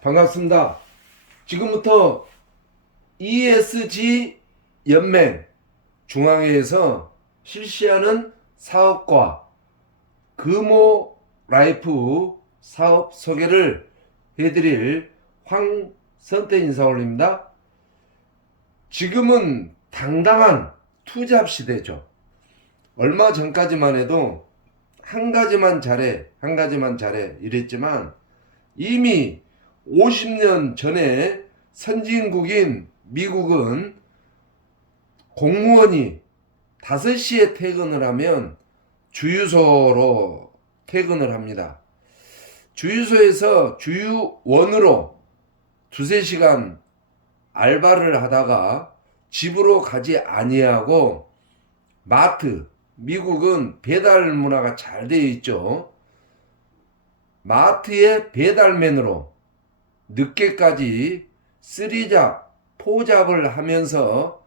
반갑습니다. 지금부터 ESG 연맹 중앙회에서 실시하는 사업과 금호 라이프 사업 소개를 해드릴 황선태 인사 올립니다. 지금은 당당한 투잡 시대죠. 얼마 전까지만 해도 한 가지만 잘해 이랬지만 이미 50년 전에 선진국인 미국은 공무원이 5시에 퇴근을 하면 주유소로 퇴근을 합니다. 주유소에서 주유원으로 2~3시간 알바를 하다가 집으로 가지 아니하고 마트, 미국은 배달 문화가 잘 되어 있죠. 마트의 배달맨으로 늦게까지 3잡, 4잡을 하면서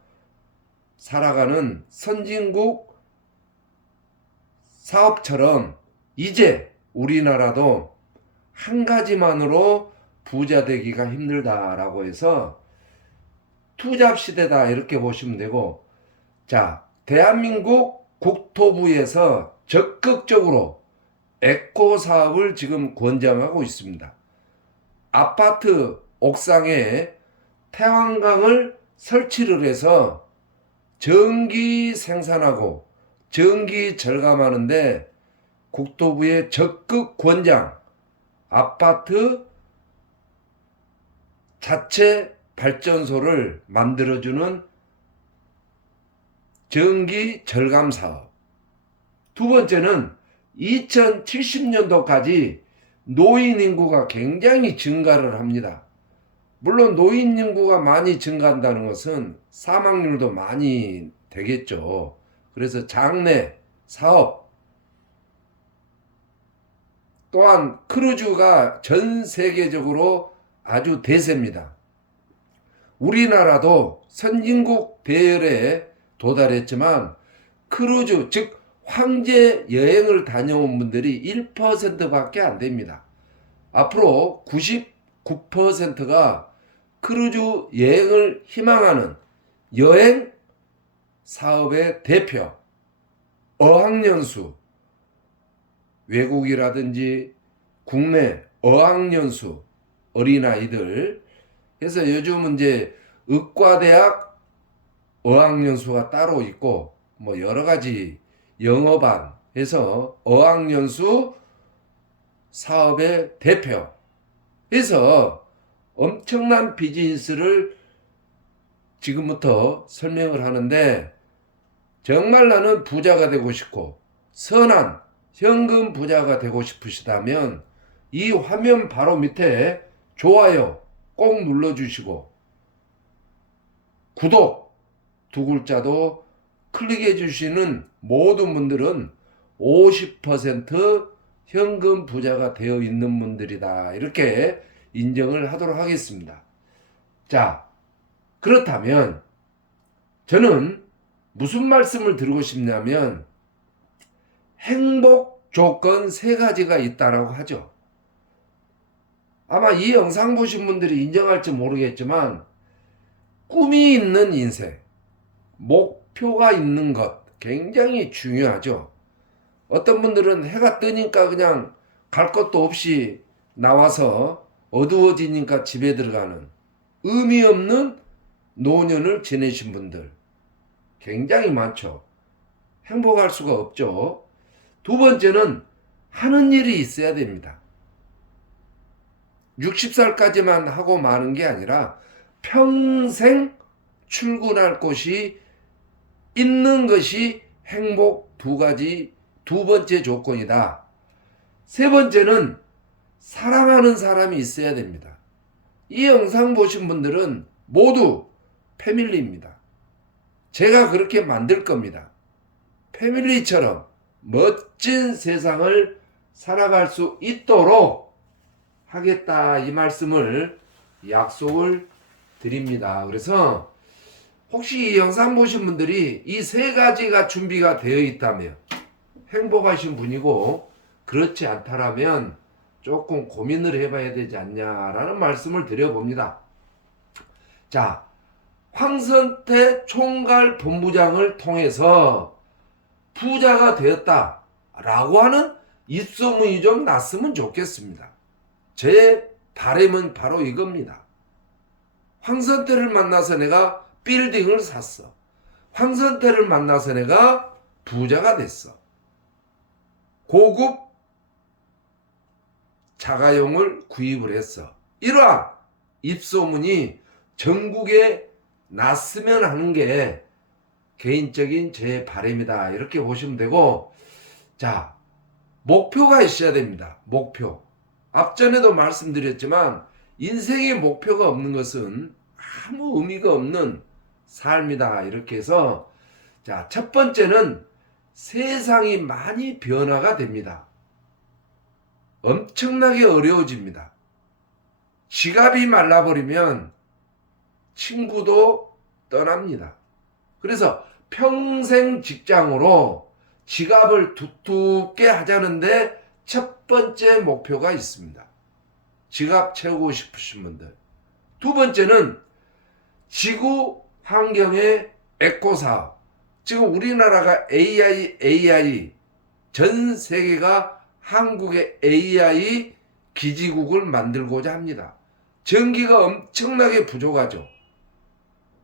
살아가는 선진국 사업처럼 이제 우리나라도 한 가지만으로 부자 되기가 힘들다라고 해서 투잡 시대다 이렇게 보시면 되고, 자, 대한민국 국토부에서 적극적으로 에코 사업을 지금 권장하고 있습니다. 아파트 옥상에 태양광을 설치를 해서 전기 생산하고 전기 절감하는데 국토부의 적극 권장, 아파트 자체 발전소를 만들어주는 전기 절감 사업. 두 번째는 2070년도까지 노인 인구가 굉장히 증가를 합니다. 물론 노인 인구가 많이 증가한다는 것은 사망률도 많이 되겠죠. 그래서 장래 사업, 또한 크루즈가 전 세계적으로 아주 대세입니다. 우리나라도 선진국 대열에 도달했지만 크루즈, 즉 황제 여행을 다녀온 분들이 1%밖에 안 됩니다. 앞으로 99%가 크루즈 여행을 희망하는 여행 사업의 대표, 어학연수, 외국이라든지 국내 어학연수, 어린아이들 해서 요즘은 이제 의과대학 어학연수가 따로 있고 뭐 여러 가지 영어반 해서 어학연수 사업의 대표 해서 엄청난 비즈니스를 지금부터 설명을 하는데, 정말 나는 부자가 되고 싶고 선한 현금 부자가 되고 싶으시다면 이 화면 바로 밑에 좋아요 꼭 눌러주시고 구독 2글자도 클릭해 주시는 모든 분들은 50% 현금 부자가 되어 있는 분들이다, 이렇게 인정을 하도록 하겠습니다. 자, 그렇다면 저는 무슨 말씀을 드리고 싶냐면 행복 조건 3가지가 있다라고 하죠. 아마 이 영상 보신 분들이 인정할지 모르겠지만 꿈이 있는 인생, 목표가 있는 것 굉장히 중요하죠. 어떤 분들은 해가 뜨니까 그냥 갈 것도 없이 나와서 어두워지니까 집에 들어가는 의미 없는 노년을 지내신 분들 굉장히 많죠. 행복할 수가 없죠. 두 번째는 하는 일이 있어야 됩니다. 60살까지만 하고 마는 게 아니라 평생 출근할 곳이 있는 것이 행복 두 번째 조건이다. 세 번째는 사랑하는 사람이 있어야 됩니다. 이 영상 보신 분들은 모두 패밀리입니다. 제가 그렇게 만들 겁니다. 패밀리처럼 멋진 세상을 살아갈 수 있도록 하겠다, 이 말씀을 약속을 드립니다. 그래서 혹시 이 영상 보신 분들이 이 3가지가 준비가 되어 있다면 행복하신 분이고, 그렇지 않다라면 조금 고민을 해봐야 되지 않냐라는 말씀을 드려봅니다. 자, 황선태 총괄 본부장을 통해서 부자가 되었다라고 하는 입소문이 좀 났으면 좋겠습니다. 제 바람은 바로 이겁니다. 황선태를 만나서 내가 빌딩을 샀어. 황선태를 만나서 내가 부자가 됐어. 고급 자가용을 구입을 했어. 이러한 입소문이 전국에 났으면 하는 게 개인적인 제 바람이다. 이렇게 보시면 되고, 자, 목표가 있어야 됩니다. 목표. 앞전에도 말씀드렸지만 인생에 목표가 없는 것은 아무 의미가 없는 삶이다. 이렇게 해서, 자, 첫 번째는 세상이 많이 변화가 됩니다. 엄청나게 어려워집니다. 지갑이 말라버리면 친구도 떠납니다. 그래서 평생 직장으로 지갑을 두텁게 하자는데 첫 번째 목표가 있습니다. 지갑 채우고 싶으신 분들. 두 번째는 지구 환경의 에코 사업. 지금 우리나라가 AI 전 세계가 한국의 AI 기지국을 만들고자 합니다. 전기가 엄청나게 부족하죠.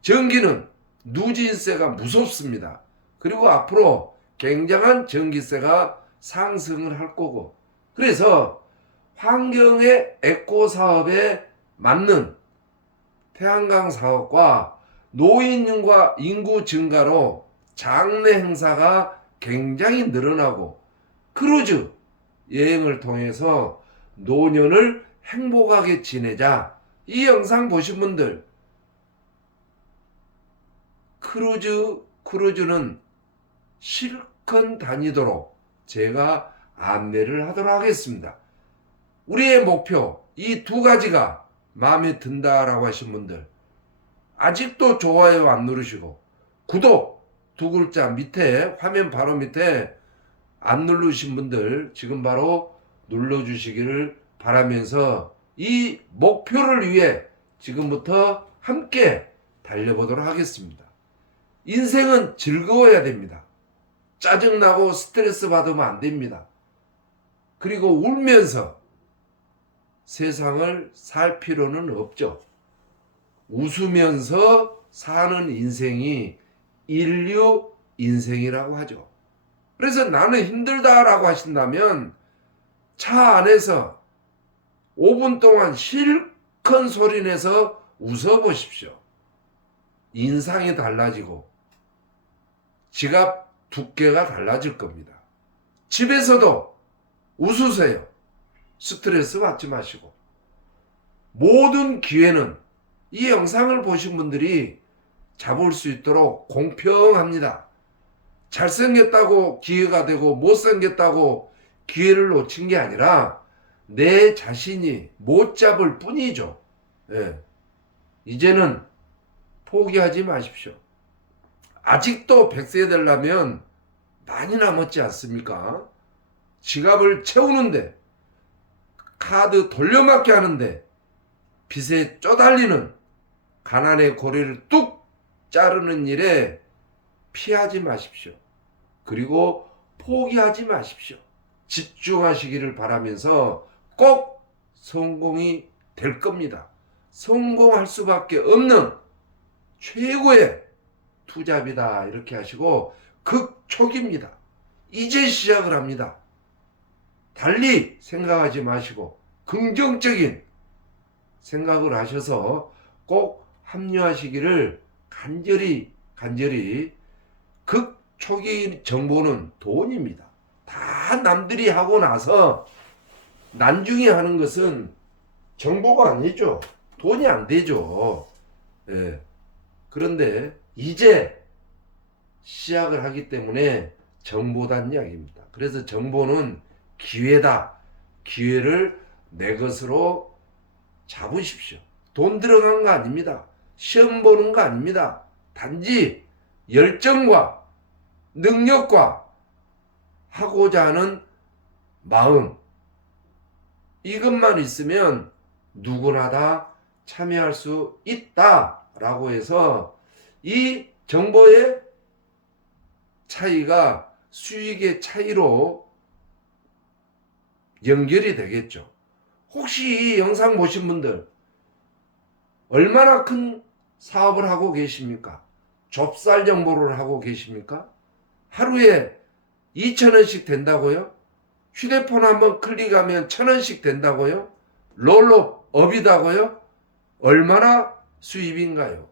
전기는 누진세가 무섭습니다. 그리고 앞으로 굉장한 전기세가 상승을 할 거고, 그래서 환경의 에코 사업에 맞는 태양광 사업과 노인과 인구 증가로 장래 행사가 굉장히 늘어나고, 크루즈 여행을 통해서 노년을 행복하게 지내자. 이 영상 보신 분들, 크루즈는 실컷 다니도록 제가 안내를 하도록 하겠습니다. 우리의 목표, 이 두 가지가 마음에 든다라고 하신 분들, 아직도 좋아요 안 누르시고 구독 두 글자 밑에, 화면 바로 밑에 안 누르신 분들 지금 바로 눌러주시기를 바라면서 이 목표를 위해 지금부터 함께 달려보도록 하겠습니다. 인생은 즐거워야 됩니다. 짜증나고 스트레스 받으면 안 됩니다. 그리고 울면서 세상을 살 필요는 없죠. 웃으면서 사는 인생이 인류 인생이라고 하죠. 그래서 나는 힘들다라고 하신다면 차 안에서 5분 동안 실컷 소리내서 웃어보십시오. 인상이 달라지고 지갑 두께가 달라질 겁니다. 집에서도 웃으세요. 스트레스 받지 마시고. 모든 기회는 이 영상을 보신 분들이 잡을 수 있도록 공평합니다. 잘생겼다고 기회가 되고 못생겼다고 기회를 놓친 게 아니라 내 자신이 못 잡을 뿐이죠. 예. 이제는 포기하지 마십시오. 아직도 100세 되려면 많이 남았지 않습니까? 지갑을 채우는데, 카드 돌려막기 하는데, 빚에 쪼달리는 가난의 고리를 뚝 자르는 일에 피하지 마십시오. 그리고 포기하지 마십시오. 집중하시기를 바라면서 꼭 성공이 될 겁니다. 성공할 수밖에 없는 최고의 투잡이다. 이렇게 하시고 극초기입니다. 이제 시작을 합니다. 달리 생각하지 마시고 긍정적인 생각을 하셔서 꼭 합류하시기를 간절히 극초기 정보는 돈입니다. 다 남들이 하고 나서 난중에 하는 것은 정보가 아니죠. 돈이 안 되죠. 예. 그런데 이제 시작을 하기 때문에 정보단 이야기입니다. 그래서 정보는 기회다. 기회를 내 것으로 잡으십시오. 돈 들어간 거 아닙니다. 시험 보는 거 아닙니다. 단지 열정과 능력과 하고자 하는 마음, 이것만 있으면 누구나 다 참여할 수 있다라고 해서 이 정보의 차이가 수익의 차이로 연결이 되겠죠. 혹시 이 영상 보신 분들 얼마나 큰 사업을 하고 계십니까? 좁쌀 정보를 하고 계십니까? 하루에 2,000원씩 된다고요? 휴대폰 한번 클릭하면 1,000원씩 된다고요? 롤업이다고요? 얼마나 수입인가요?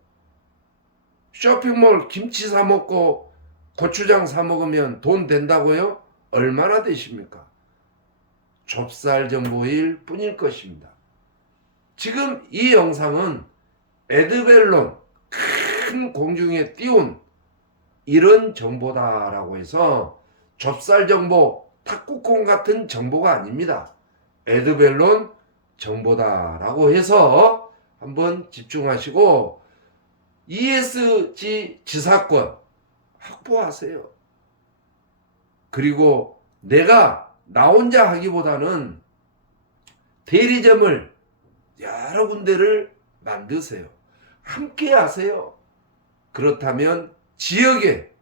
쇼핑몰 김치 사 먹고 고추장 사 먹으면 돈 된다고요? 얼마나 되십니까? 좁쌀 정보일 뿐일 것입니다. 지금 이 영상은 에드벨론 큰 공중에 띄운 이런 정보다라고 해서 좁쌀 정보, 탁구공 같은 정보가 아닙니다. 에드벨론 정보다라고 해서 한번 집중하시고 ESG 지사권 확보하세요. 그리고 내가 나 혼자 하기보다는 대리점을 여러 군데를 만드세요. 함께 하세요. 그렇다면 지역에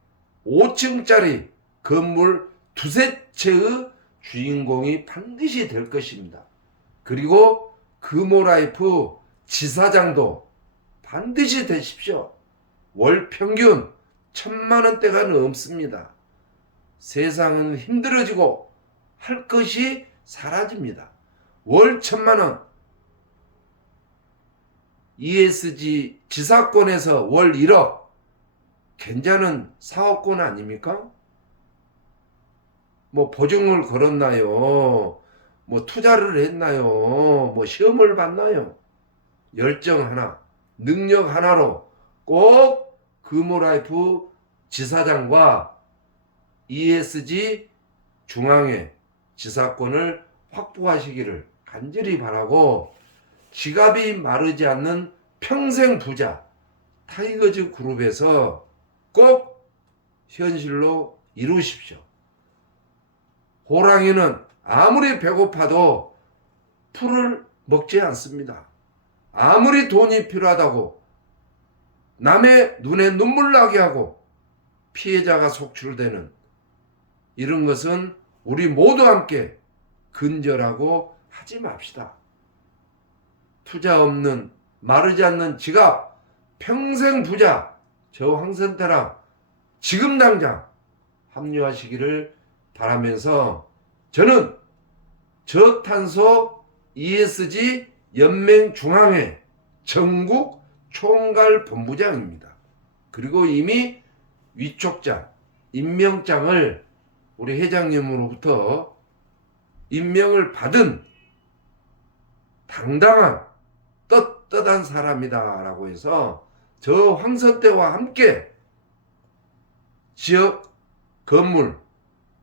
5층짜리 건물 두세 채의 주인공이 반드시 될 것입니다. 그리고 금호라이프 지사장도 반드시 되십시오. 월 평균 1,000만원대가 넘습니다. 세상은 힘들어지고 할 것이 사라집니다. 월 1,000만원. ESG 지사권에서 월 1억. 괜찮은 사업권 아닙니까? 뭐 보증을 걸었나요? 뭐 투자를 했나요? 뭐 시험을 봤나요? 열정 하나, 능력 하나로 꼭 금호라이프 지사장과 ESG 중앙회 지사권을 확보하시기를 간절히 바라고 지갑이 마르지 않는 평생 부자 타이거즈 그룹에서 꼭 현실로 이루십시오. 호랑이는 아무리 배고파도 풀을 먹지 않습니다. 아무리 돈이 필요하다고 남의 눈에 눈물 나게 하고 피해자가 속출되는 이런 것은 우리 모두 함께 근절하고 하지 맙시다. 투자 없는 마르지 않는 지갑 평생 부자 저 황선태랑 지금 당장 합류하시기를 바라면서 저는 저탄소 ESG 연맹중앙회 전국 총괄 본부장입니다. 그리고 이미 위촉장, 임명장을 우리 회장님으로부터 임명을 받은 당당한 떳떳한 사람이다라고 해서 저 황선태와 함께 지역 건물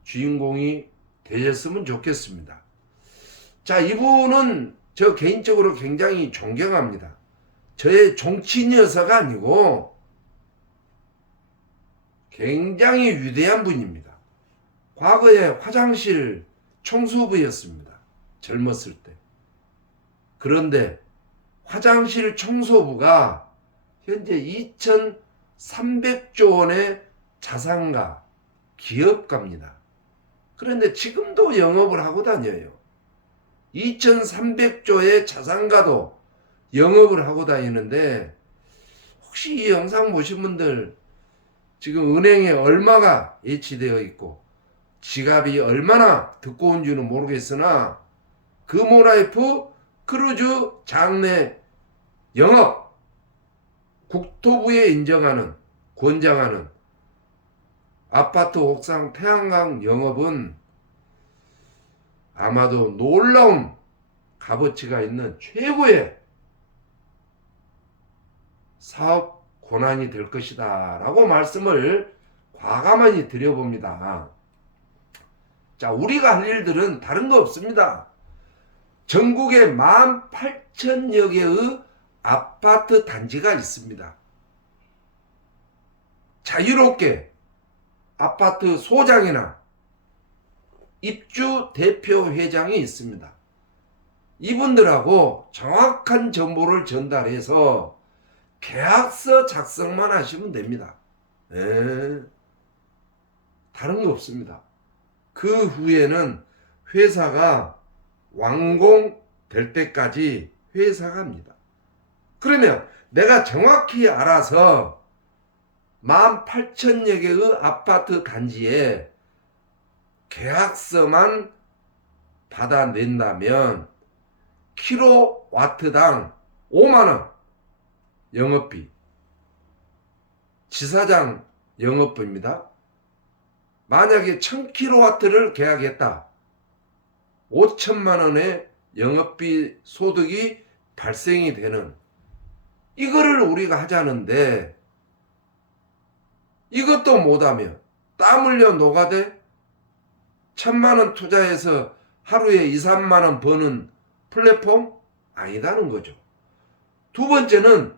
주인공이 되셨으면 좋겠습니다. 자, 이분은 저 개인적으로 굉장히 존경합니다. 저의 종친여서가 아니고 굉장히 위대한 분입니다. 과거에 화장실 청소부였습니다. 젊었을 때. 그런데 화장실 청소부가 현재 2,300조 원의 자산가, 기업가입니다. 그런데 지금도 영업을 하고 다녀요. 2,300조의 자산가도 영업을 하고 다니는데 혹시 이 영상 보신 분들 지금 은행에 얼마가 예치되어 있고 지갑이 얼마나 두꺼운지는 모르겠으나 금호라이프 크루즈 장내 영업 국토부에 인정하는 권장하는 아파트 옥상 태양광 영업은 아마도 놀라운 값어치가 있는 최고의 사업 권한이 될 것이다 라고 말씀을 과감하게 드려봅니다. 자, 우리가 할 일들은 다른 거 없습니다. 전국에 18,000여 개의 아파트 단지가 있습니다. 자유롭게 아파트 소장이나 입주 대표 회장이 있습니다. 이분들하고 정확한 정보를 전달해서 계약서 작성만 하시면 됩니다. 다른 거 없습니다. 그 후에는 회사가 완공될 때까지 회사가 합니다. 그러면 내가 정확히 알아서 18,000여 개의 아파트 단지에 계약서만 받아낸다면 킬로와트당 5만원 영업비, 지사장 영업비입니다. 만약에 1000킬로와트를 계약했다. 5천만원의 영업비 소득이 발생이 되는, 이거를 우리가 하자는데 이것도 못하면 땀 흘려 노가대 1000만원 투자해서 하루에 2, 3만원 버는 플랫폼 아니다는 거죠. 두 번째는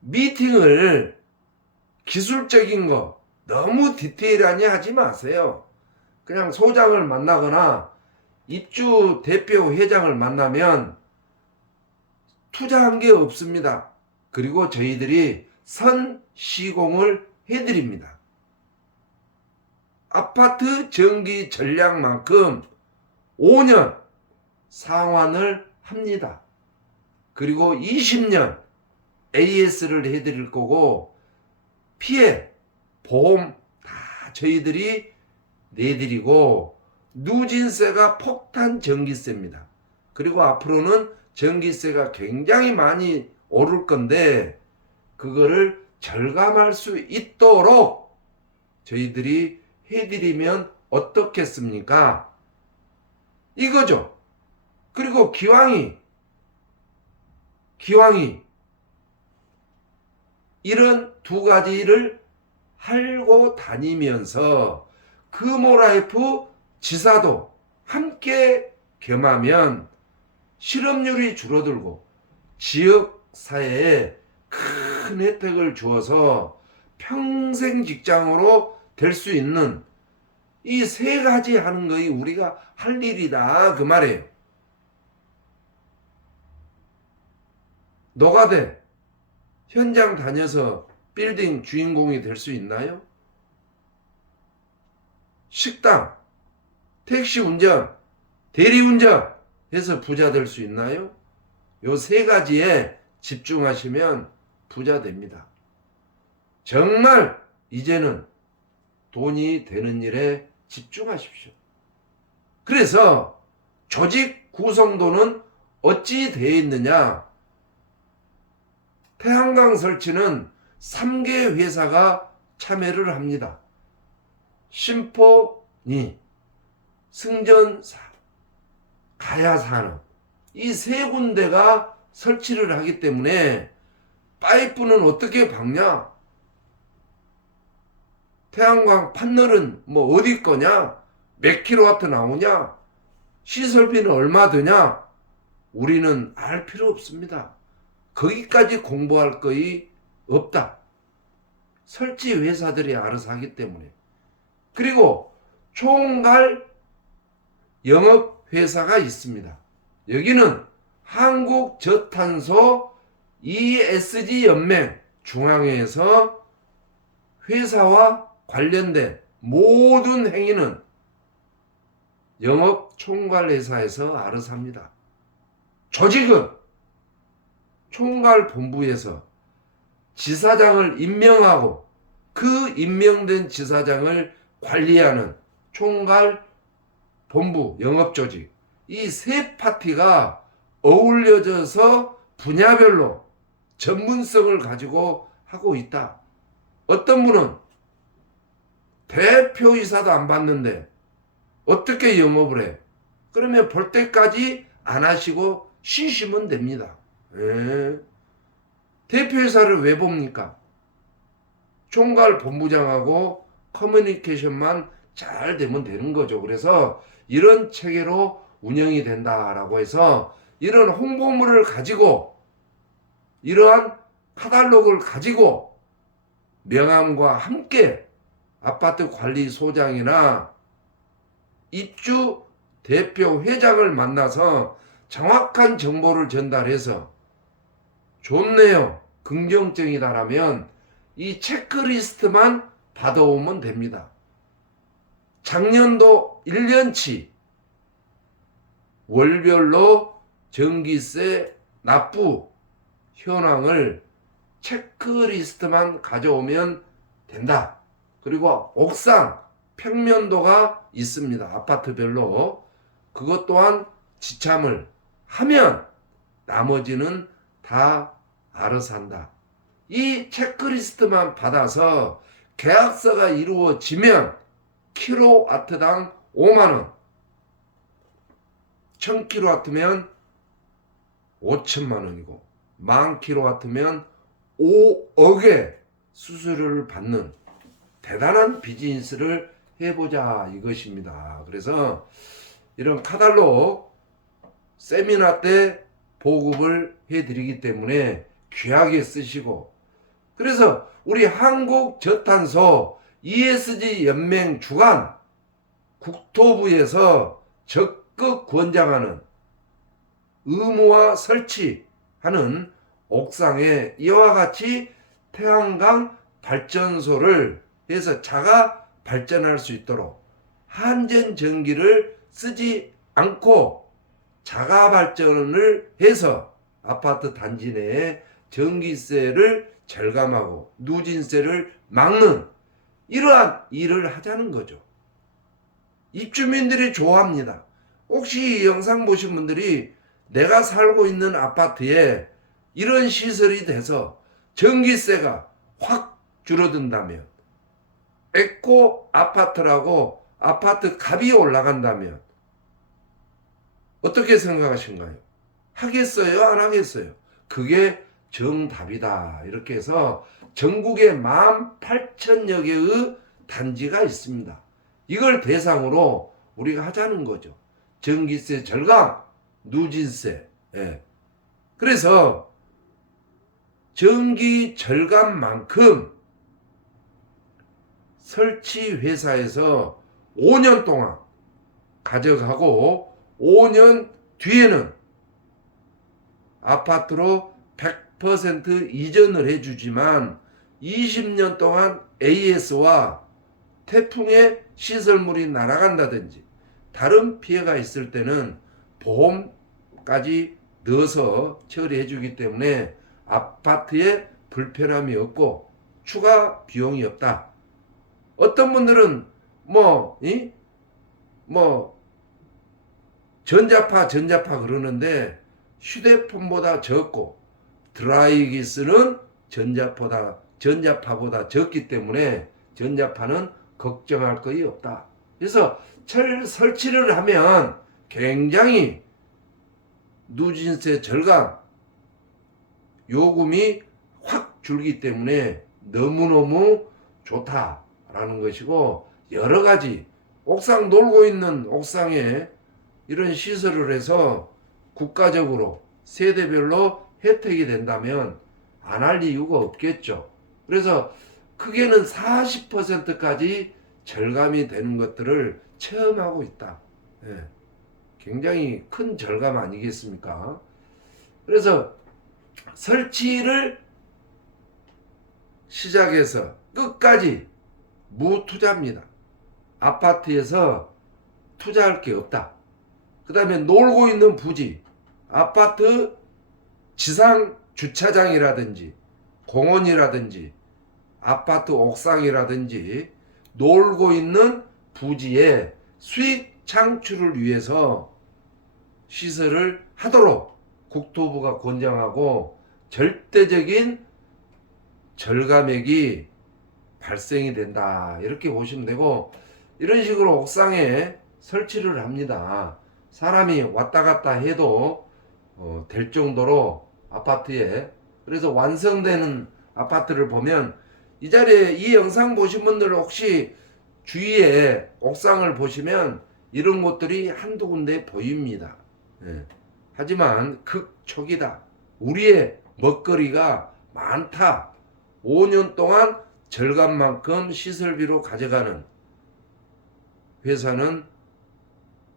미팅을 기술적인 거 너무 디테일하니 하지 마세요. 그냥 소장을 만나거나 입주 대표 회장을 만나면 투자한 게 없습니다. 그리고 저희들이 선 시공을 해드립니다. 아파트 전기 전량만큼 5년 상환을 합니다. 그리고 20년 AS를 해드릴 거고, 피해, 보험 다 저희들이 내드리고, 누진세가 폭탄 전기세입니다. 그리고 앞으로는 전기세가 굉장히 많이 오를 건데 그거를 절감할 수 있도록 저희들이 해드리면 어떻겠습니까? 이거죠. 그리고 기왕이 이런 두 가지를 하고 다니면서 금호라이프 지사도 함께 겸하면 실업률이 줄어들고 지역사회에 큰 혜택을 주어서 평생 직장으로 될 수 있는 이 세 가지 하는 것이 우리가 할 일이다, 그 말이에요. 노가대 현장 다녀서 빌딩 주인공이 될 수 있나요? 식당, 택시 운전, 대리운전 해서 부자 될 수 있나요? 요 세 가지에 집중하시면 부자 됩니다. 정말 이제는 돈이 되는 일에 집중하십시오. 그래서 조직 구성도는 어찌 되어 있느냐? 태양광 설치는 3개 회사가 참여를 합니다. 심포니, 승전사, 가야산업, 이 세 군데가 설치를 하기 때문에 파이프는 어떻게 박냐? 태양광 판넬은 뭐 어디 거냐? 몇 킬로와트 나오냐? 시설비는 얼마 드냐? 우리는 알 필요 없습니다. 거기까지 공부할 거이 없다. 설치 회사들이 알아서 하기 때문에. 그리고 총괄 영업 회사가 있습니다. 여기는 한국저탄소 ESG 연맹 중앙회에서 회사와 관련된 모든 행위는 영업 총괄 회사에서 알아서 합니다. 조직은 총괄 본부에서 지사장을 임명하고 그 임명된 지사장을 관리하는 총괄 본부 영업조직, 이 세 파티가 어울려져서 분야별로 전문성을 가지고 하고 있다. 어떤 분은 대표이사도 안 받는데 어떻게 영업을 해? 그러면 볼 때까지 안 하시고 쉬시면 됩니다. 대표이사를 왜 봅니까? 총괄 본부장하고 커뮤니케이션만 잘 되면 되는 거죠. 그래서 이런 체계로 운영이 된다라고 해서 이런 홍보물을 가지고 이러한 카탈로그를 가지고 명함과 함께 아파트 관리소장이나 입주 대표 회장을 만나서 정확한 정보를 전달해서 좋네요, 긍정적이다라면 이 체크리스트만 받아오면 됩니다. 작년도 1년치 월별로 전기세 납부 현황을 체크리스트만 가져오면 된다. 그리고 옥상 평면도가 있습니다. 아파트별로. 그것 또한 지참을 하면 나머지는 다 알아서 한다. 이 체크리스트만 받아서 계약서가 이루어지면 킬로와트당 5만원, 1000킬로와트면 5천만원이고 10,000킬로와트면 5억의 수수료를 받는 대단한 비즈니스를 해보자 이것입니다. 그래서 이런 카달로 세미나 때 보급을 해드리기 때문에 귀하게 쓰시고, 그래서 우리 한국저탄소 ESG 연맹 주관 국토부에서 적극 권장하는 의무화 설치하는 옥상에 이와 같이 태양광 발전소를 해서 자가 발전할 수 있도록 한전 전기를 쓰지 않고 자가 발전을 해서 아파트 단지 내에 전기세를 절감하고 누진세를 막는 이러한 일을 하자는 거죠. 입주민들이 좋아합니다. 혹시 이 영상 보신 분들이 내가 살고 있는 아파트에 이런 시설이 돼서 전기세가 확 줄어든다면, 에코 아파트라고 아파트 값이 올라간다면 어떻게 생각하신가요? 하겠어요? 안 하겠어요? 그게 정답이다. 이렇게 해서 전국에 18,000여 개의 단지가 있습니다. 이걸 대상으로 우리가 하자는 거죠. 전기세 절감, 누진세. 예. 그래서 전기 절감만큼 설치 회사에서 5년 동안 가져가고 5년 뒤에는 아파트로 100% 이전을 해주지만 20년 동안 AS와 태풍에 시설물이 날아간다든지 다른 피해가 있을 때는 보험까지 넣어서 처리해 주기 때문에 아파트에 불편함이 없고 추가 비용이 없다. 어떤 분들은 전자파 그러는데 휴대폰보다 적고 드라이기스는 전자파보다 적기 때문에 전자파는 걱정할 것이 없다. 그래서 설치를 하면 굉장히 누진세 절감 요금이 확 줄기 때문에 너무너무 좋다라는 것이고, 여러 가지 옥상 놀고 있는 옥상에 이런 시설을 해서 국가적으로 세대별로 혜택이 된다면 안 할 이유가 없겠죠. 그래서 크게는 40%까지 절감이 되는 것들을 체험하고 있다. 예. 굉장히 큰 절감 아니겠습니까? 그래서 설치를 시작해서 끝까지 무투자입니다. 아파트에서 투자할 게 없다. 그 다음에 놀고 있는 부지, 아파트 지상 주차장이라든지 공원이라든지 아파트 옥상이라든지 놀고 있는 부지에 수익 창출을 위해서 시설을 하도록 국토부가 권장하고 절대적인 절감액이 발생이 된다. 이렇게 보시면 되고, 이런 식으로 옥상에 설치를 합니다. 사람이 왔다 갔다 해도 될 정도로 아파트에. 그래서 완성되는 아파트를 보면 이 자리에 이 영상 보신 분들 혹시 주위에 옥상을 보시면 이런 곳들이 한두 군데 보입니다. 예. 하지만 극초기다. 우리의 먹거리가 많다. 5년 동안 절감만큼 시설비로 가져가는 회사는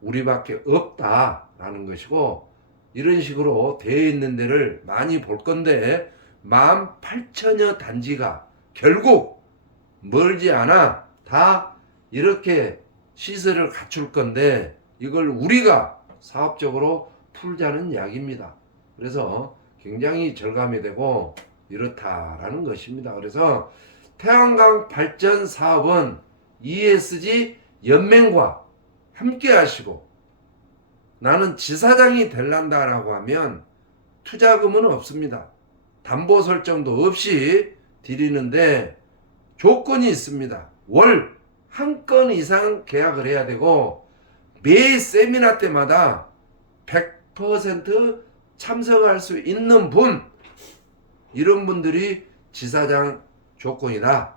우리밖에 없다라는 것이고, 이런 식으로 되어 있는 데를 많이 볼 건데 18,000여 단지가 결국 멀지 않아 다 이렇게 시설을 갖출 건데, 이걸 우리가 사업적으로 풀자는 이야기입니다. 그래서 굉장히 절감이 되고 이렇다라는 것입니다. 그래서 태양광 발전 사업은 ESG 연맹과 함께 하시고, 나는 지사장이 될란다라고 하면 투자금은 없습니다. 담보 설정도 없이 드리는데 조건이 있습니다. 월 한 건 이상 계약을 해야 되고, 매 세미나 때마다 100% 참석할 수 있는 분, 이런 분들이 지사장 조건이다.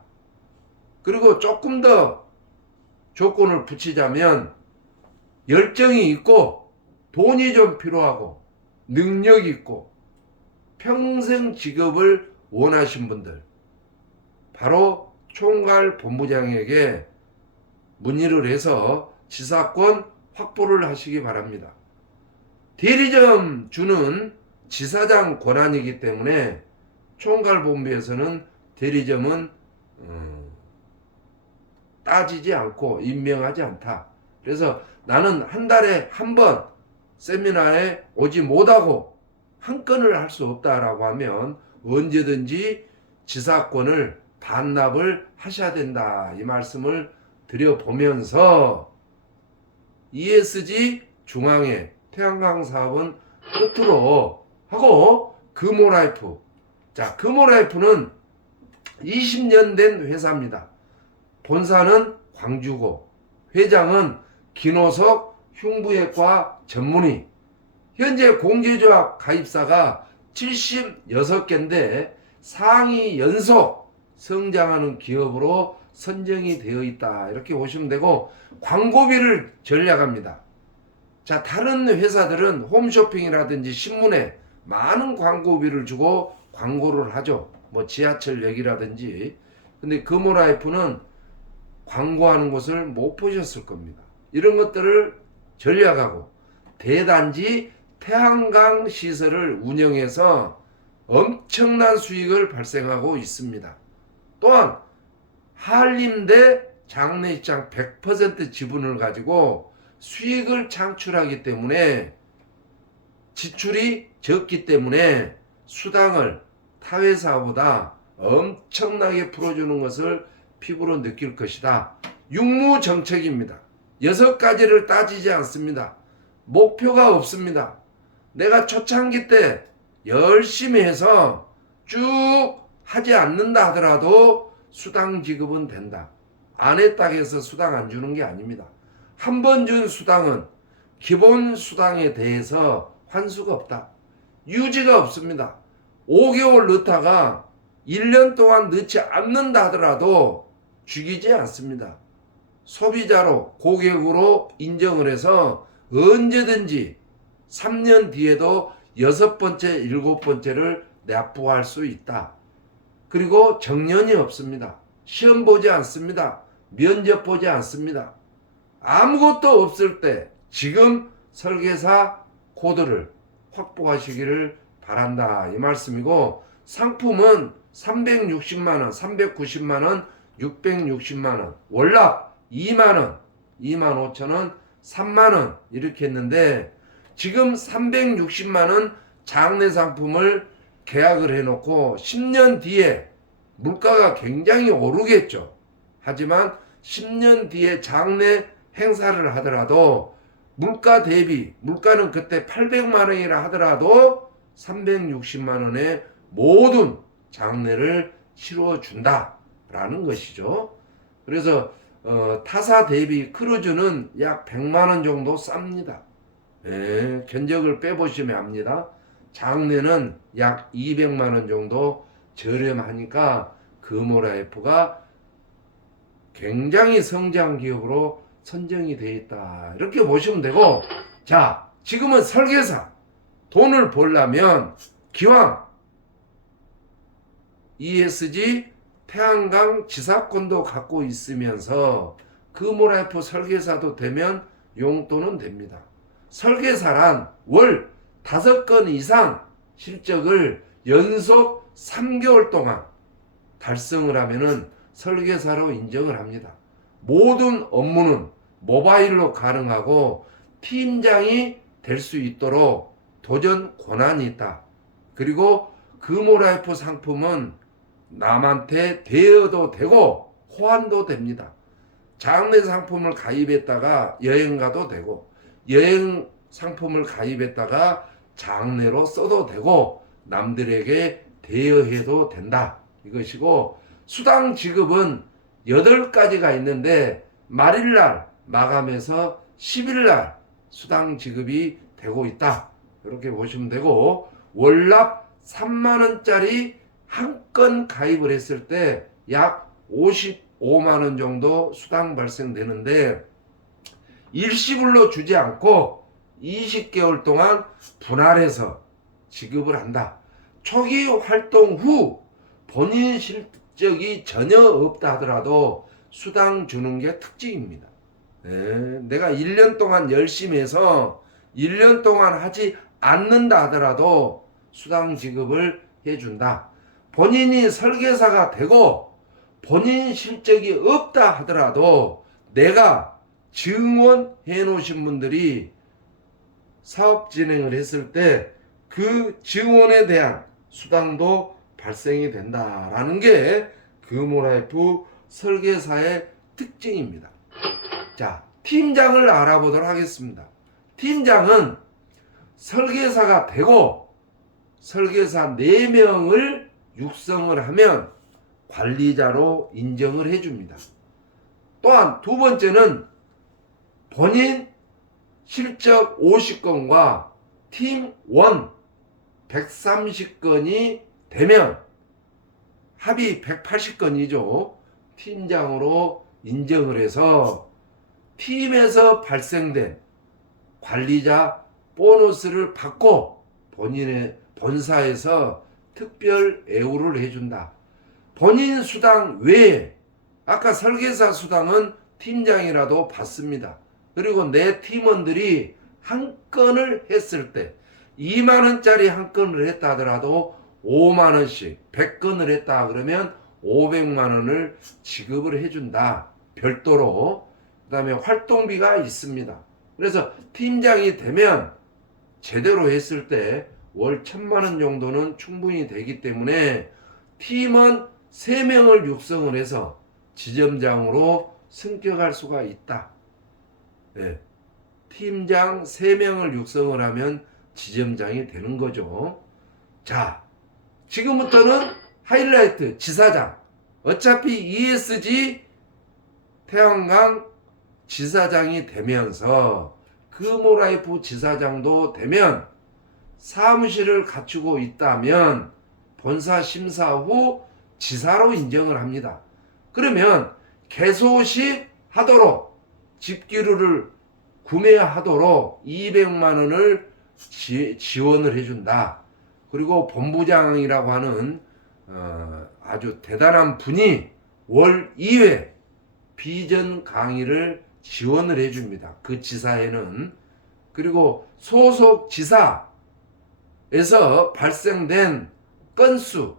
그리고 조금 더 조건을 붙이자면 열정이 있고 돈이 좀 필요하고 능력이 있고 평생 직업을 원하신 분들, 바로 총괄 본부장에게 문의를 해서 지사권 확보를 하시기 바랍니다. 대리점 주는 지사장 권한이기 때문에 총괄 본부에서는 대리점은 따지지 않고 임명하지 않다. 그래서 나는 한 달에 한 번 세미나에 오지 못하고 한 건을 할 수 없다라고 하면 언제든지 지사권을 반납을 하셔야 된다, 이 말씀을 드려보면서, ESG 중앙회 태양광 사업은 끝으로 하고, 금호라이프. 자, 금호라이프는 20년 된 회사입니다. 본사는 광주고 회장은 김호석 흉부외과 전문의. 현재 공제조합 가입사가 76개인데 상위 연속 성장하는 기업으로 선정이 되어 있다, 이렇게 보시면 되고, 광고비를 전략합니다. 자, 다른 회사들은 홈쇼핑이라든지 신문에 많은 광고비를 주고 광고를 하죠. 뭐 지하철역이라든지. 근데 금호라이프는 광고하는 곳을 못 보셨을 겁니다. 이런 것들을 전략하고 대단지 태양광 시설을 운영해서 엄청난 수익을 발생하고 있습니다. 또한 한림대 장례식장 100% 지분을 가지고 수익을 창출하기 때문에 지출이 적기 때문에 수당을 타회사보다 엄청나게 풀어주는 것을 피부로 느낄 것이다. 육무정책입니다. 6가지를 따지지 않습니다. 목표가 없습니다. 내가 초창기 때 열심히 해서 쭉 하지 않는다 하더라도 수당 지급은 된다. 안 했다 해서 수당 안 주는 게 아닙니다. 한 번 준 수당은 기본 수당에 대해서 환수가 없다. 유지가 없습니다. 5개월 넣다가 1년 동안 넣지 않는다 하더라도 죽이지 않습니다. 소비자로 고객으로 인정을 해서 언제든지 3년 뒤에도 6번째, 7번째를 납부할 수 있다. 그리고 정년이 없습니다. 시험 보지 않습니다. 면접 보지 않습니다. 아무것도 없을 때 지금 설계사 코드를 확보하시기를 바란다, 이 말씀이고, 상품은 360만원, 390만원, 660만원, 월납 2만원, 25,000원, 3만원 이렇게 했는데, 지금 360만원 장내 상품을 계약을 해놓고 10년 뒤에 물가가 굉장히 오르겠죠. 하지만 10년 뒤에 장내 행사를 하더라도 물가 대비, 물가는 그때 800만원이라 하더라도 360만원의 모든 장내를 치러준다 라는 것이죠. 그래서 타사 대비 크루즈는 약 100만원 정도 쌉니다. 예, 견적을 빼보시면 압니다. 장내는 약 200만원 정도 저렴하니까 금호라이프가 굉장히 성장 기업으로 선정이 되어 있다, 이렇게 보시면 되고, 자, 지금은 설계사 돈을 벌려면 기왕 ESG 태양광 지사권도 갖고 있으면서 금호라이프 설계사도 되면 용돈은 됩니다. 설계사란 월 5건 이상 실적을 연속 3개월 동안 달성을 하면은 설계사로 인정을 합니다. 모든 업무는 모바일로 가능하고 팀장이 될 수 있도록 도전 권한이 있다. 그리고 금호라이프 상품은 남한테 대여도 되고 호환도 됩니다. 장래 상품을 가입했다가 여행 가도 되고, 여행 상품을 가입했다가 장래로 써도 되고, 남들에게 대여해도 된다. 이것이고, 수당 지급은 8가지가 있는데 말일날 마감해서 10일날 수당 지급이 되고 있다. 이렇게 보시면 되고, 월납 3만원짜리 한 건 가입을 했을 때 약 55만원 정도 수당 발생되는데, 일시불로 주지 않고 20개월 동안 분할해서 지급을 한다. 초기 활동 후 본인 실적이 전혀 없다 하더라도 수당 주는 게 특징입니다. 내가 1년 동안 열심히 해서 1년 동안 하지 않는다 하더라도 수당 지급을 해준다. 본인이 설계사가 되고 본인 실적이 없다 하더라도 내가 증원해 놓으신 분들이 사업 진행을 했을 때 그 증원에 대한 수당도 발생이 된다라는 게 금호라이프 설계사의 특징입니다. 자, 팀장을 알아보도록 하겠습니다. 팀장은 설계사가 되고 설계사 4명을 육성을 하면 관리자로 인정을 해줍니다. 또한 두 번째는 본인 실적 50건과 팀원 130건이 되면 합의 180건이죠. 팀장으로 인정을 해서 팀에서 발생된 관리자 보너스를 받고 본인의 본사에서 특별 애우를 해준다. 본인 수당 외에 아까 설계사 수당은 팀장이라도 받습니다. 그리고 내 팀원들이 한 건을 했을 때 2만원짜리 한 건을 했다 하더라도 5만원씩 100건을 했다 그러면 500만원을 지급을 해준다. 별도로. 그 다음에 활동비가 있습니다. 그래서 팀장이 되면 제대로 했을 때 월 1000만원 정도는 충분히 되기 때문에 팀원 3명을 육성을 해서 지점장으로 승격할 수가 있다. 네. 팀장 3명을 육성을 하면 지점장이 되는 거죠. 자, 지금부터는 하이라이트 지사장. 어차피 ESG 태양광 지사장이 되면서 금호라이프 지사장도 되면 사무실을 갖추고 있다면 본사 심사 후 지사로 인정을 합니다. 그러면 개소식 하도록 집기류를 구매하도록 200만원을 지원을 해준다. 그리고 본부장이라고 하는 아주 대단한 분이 월 2회 비전 강의를 지원을 해줍니다. 그 지사에는. 그리고 소속 지사에서 발생된 건수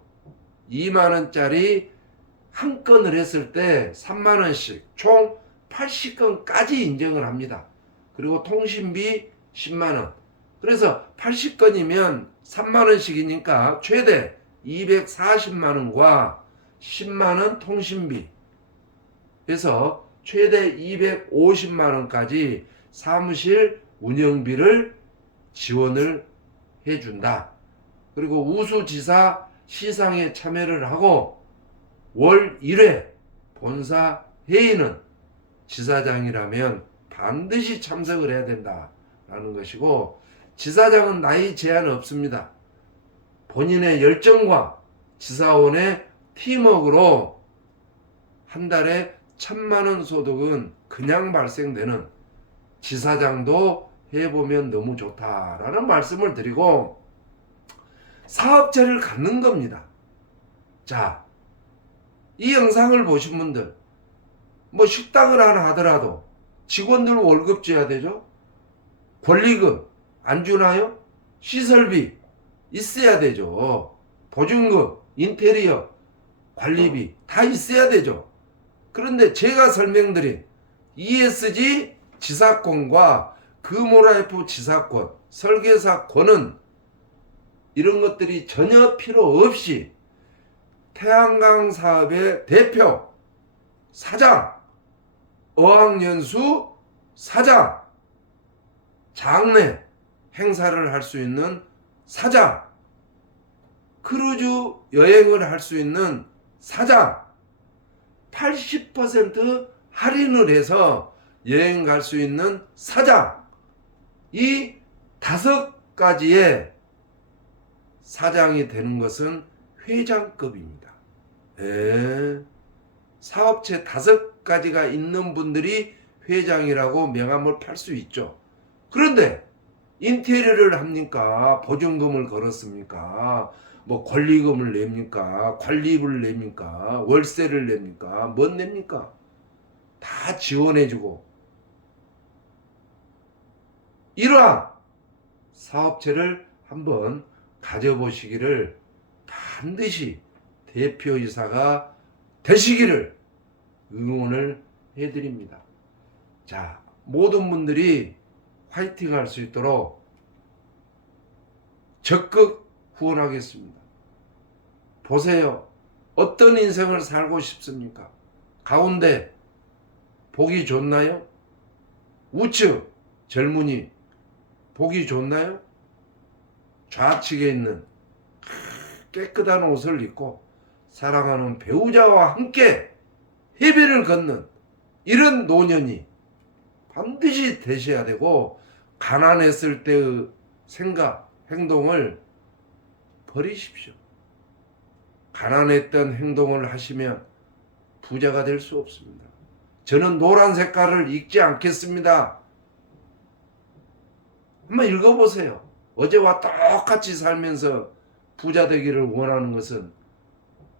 2만원짜리 한 건을 했을 때 3만원씩 총 80건까지 인정을 합니다. 그리고 통신비 10만원. 그래서 80건이면 3만원씩이니까 최대 240만원과 10만원 통신비 해서 최대 250만원까지 사무실 운영비를 지원을 해준다. 그리고 우수지사 시상에 참여를 하고 월 1회 본사 회의는 지사장이라면 반드시 참석을 해야 된다라는 것이고, 지사장은 나이 제한 없습니다. 본인의 열정과 지사원의 팀워크로 한 달에 1000만원 소득은 그냥 발생되는, 지사장도 해보면 너무 좋다라는 말씀을 드리고 사업체를 갖는 겁니다. 자, 이 영상을 보신 분들 뭐 식당을 하나 하더라도 직원들 월급 줘야 되죠. 권리금 안 주나요? 시설비 있어야 되죠. 보증금, 인테리어, 관리비 다 있어야 되죠. 그런데 제가 설명드린 ESG 지사권과 금호라이프 지사권, 설계사권은 이런 것들이 전혀 필요 없이 태양광 사업의 대표, 사장, 어학연수 사장, 장래 행사를 할 수 있는 사장, 크루즈 여행을 할 수 있는 사장, 80% 할인을 해서 여행 갈 수 있는 사장, 이 5가지의 사장이 되는 것은 회장급입니다. 사업체 5가지가 있는 분들이 회장이라고 명함을 팔 수 있죠. 그런데 인테리어를 합니까? 보증금을 걸었습니까? 뭐 권리금을 냅니까? 관리비를 냅니까? 월세를 냅니까? 뭔 냅니까? 다 지원해주고 이러한 사업체를 한번 가져보시기를 반드시 대표이사가 되시기를 응원을 해드립니다. 자, 모든 분들이 화이팅 할 수 있도록 적극 후원하겠습니다. 보세요. 어떤 인생을 살고 싶습니까? 가운데 보기 좋나요? 우측 젊은이 보기 좋나요? 좌측에 있는 깨끗한 옷을 입고 사랑하는 배우자와 함께 해변을 걷는 이런 노년이 반드시 되셔야 되고, 가난했을 때의 생각, 행동을 버리십시오. 가난했던 행동을 하시면 부자가 될 수 없습니다. 저는 노란 색깔을 읽지 않겠습니다. 한번 읽어보세요. 어제와 똑같이 살면서 부자 되기를 원하는 것은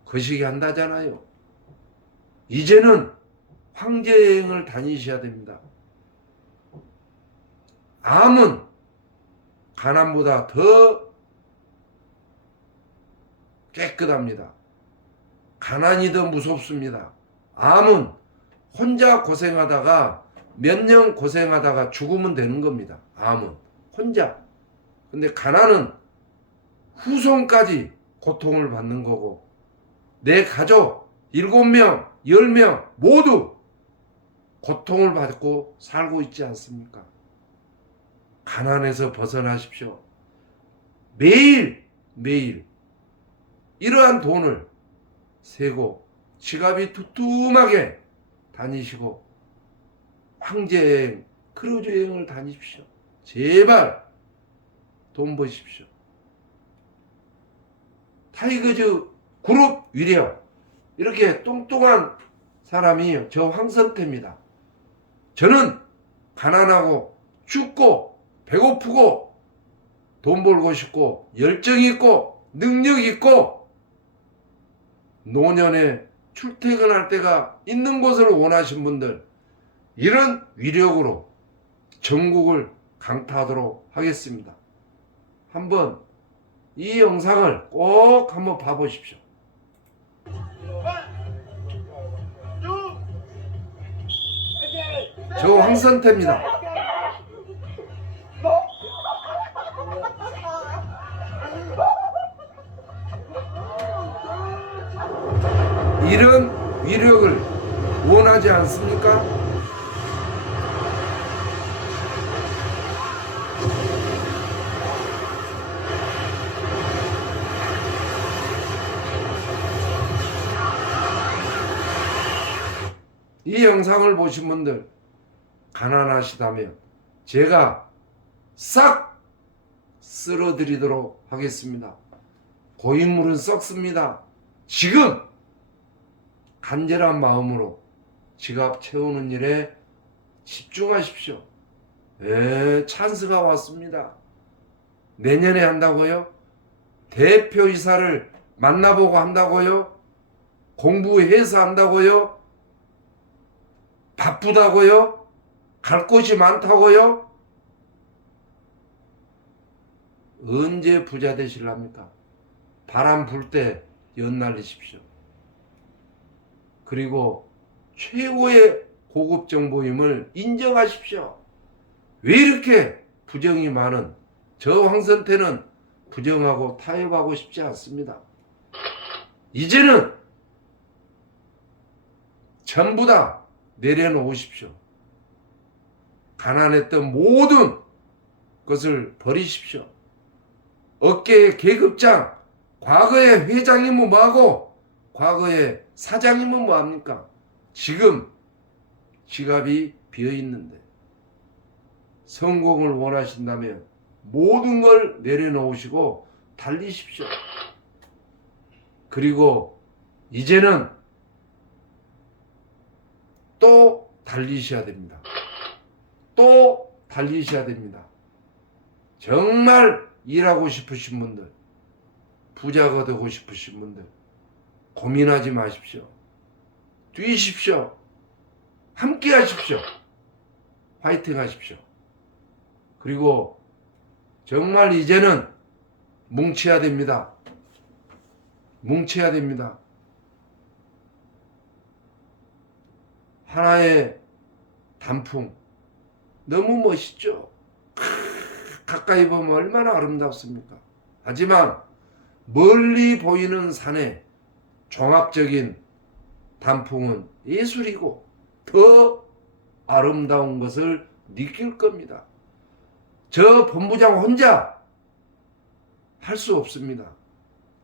거시기 한다잖아요. 이제는 황제여행을 다니셔야 됩니다. 암은 가난보다 더 깨끗합니다. 가난이 더 무섭습니다. 암은 혼자 고생하다가 몇 년 고생하다가 죽으면 되는 겁니다. 암은 혼자. 근데 가난은 후손까지 고통을 받는 거고, 내 가족 7명, 10명 모두 고통을 받고 살고 있지 않습니까? 가난에서 벗어나십시오. 매일 이러한 돈을 세고 지갑이 두툼하게 다니시고 황제여행, 크루즈 여행을 다니십시오. 제발 돈 버십시오. 타이거즈 그룹 위력, 이렇게 뚱뚱한 사람이 저 황선태입니다. 저는 가난하고 춥고 배고프고 돈 벌고 싶고 열정 있고 능력 있고 노년에 출퇴근할 때가 있는 곳을 원하신 분들, 이런 위력으로 전국을 강타하도록 하겠습니다. 한번 이 영상을 꼭 한번 봐보십시오. 저 황선태입니다. 이런 위력을 원하지 않습니까? 이 영상을 보신 분들 가난하시다면 제가 싹 쓸어드리도록 하겠습니다. 고인물은 썩습니다. 지금 간절한 마음으로 지갑 채우는 일에 집중하십시오. 찬스가 왔습니다. 내년에 한다고요? 대표이사를 만나보고 한다고요? 공부해서 한다고요? 바쁘다고요? 갈 곳이 많다고요? 언제 부자 되실랍니까? 바람 불 때 연날리십시오. 그리고 최고의 고급 정보임을 인정하십시오. 왜 이렇게 부정이 많은 저 황선태는 부정하고 타협하고 싶지 않습니다. 이제는 전부 다 내려놓으십시오. 가난했던 모든 것을 버리십시오. 어깨에 계급장, 과거에 회장이면 뭐하고 과거에 사장이면 뭐합니까? 지금 지갑이 비어있는데 성공을 원하신다면 모든 걸 내려놓으시고 달리십시오. 그리고 이제는 또 달리셔야 됩니다. 또 달리셔야 됩니다. 정말 일하고 싶으신 분들, 부자가 되고 싶으신 분들 고민하지 마십시오. 뛰십시오. 함께 하십시오. 화이팅 하십시오. 그리고 정말 이제는 뭉쳐야 됩니다. 뭉쳐야 됩니다. 하나의 단풍 너무 멋있죠. 가까이 보면 얼마나 아름답습니까? 하지만 멀리 보이는 산의 종합적인 단풍은 예술이고 더 아름다운 것을 느낄 겁니다. 저 본부장 혼자 할 수 없습니다.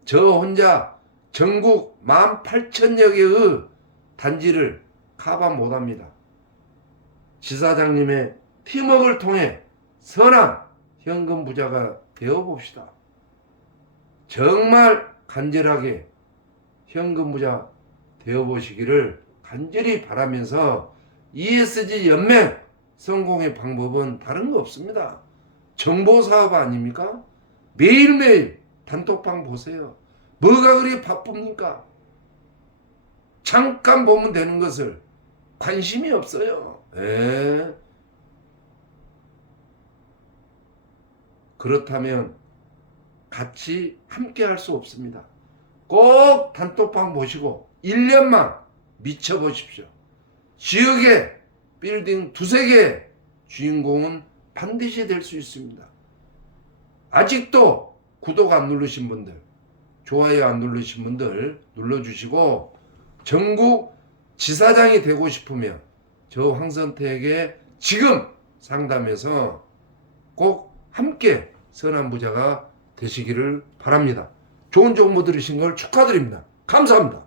저 혼자 전국 18,000여 개의 단지를 커버 못합니다. 지사장님의 팀워크를 통해 선한 현금 부자가 되어봅시다. 정말 간절하게 현금 부자 되어보시기를 간절히 바라면서 ESG 연맹 성공의 방법은 다른 거 없습니다. 정보사업 아닙니까? 매일매일 단톡방 보세요. 뭐가 그리 바쁩니까? 잠깐 보면 되는 것을 관심이 없어요. 그렇다면 같이 함께 할 수 없습니다. 꼭 단톡방 보시고 1년만 미쳐보십시오. 지역의 빌딩 2-3개의 주인공은 반드시 될 수 있습니다. 아직도 구독 안 누르신 분들, 좋아요 안 누르신 분들 눌러주시고 전국 지사장이 되고 싶으면 저 황선태에게 지금 상담해서 꼭 함께 선한 부자가 되시기를 바랍니다. 좋은 정보 들으신 걸 축하드립니다. 감사합니다.